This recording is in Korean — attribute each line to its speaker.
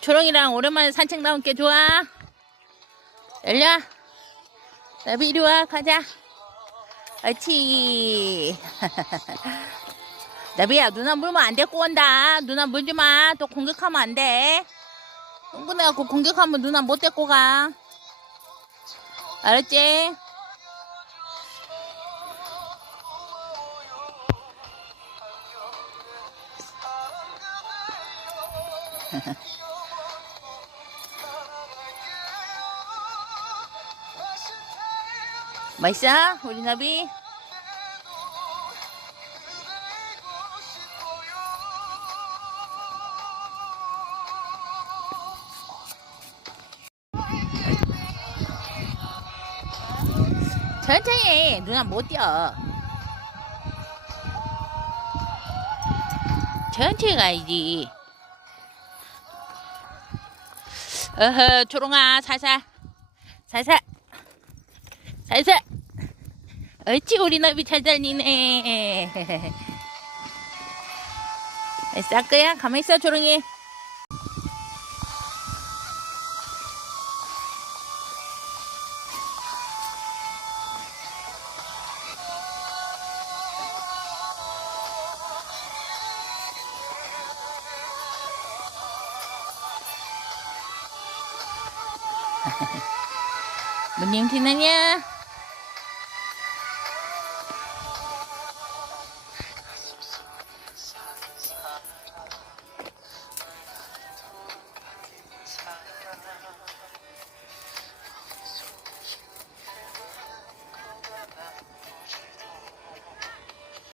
Speaker 1: 초롱이랑 오랜만에 산책 나온 게 좋아. 열려. 나비 이리 와, 가자. 옳지. 나비야, 누나 물면 안 데리고 온다. 누나 물지 마. 또 공격하면 안 돼. 흥분해갖고 공격하면 누나 못 데리고 가. 알았지? 맛있어? 우리 나비? 천천히 해. 누나 못 뛰어. 천천히 가야지. 어허, 초롱아, 살살. 살살. 살살. 옳지, 우리 나비 잘 달리네. 쌀 거야? 가만히 있어, 초롱이. 뭔 냄새 나냐?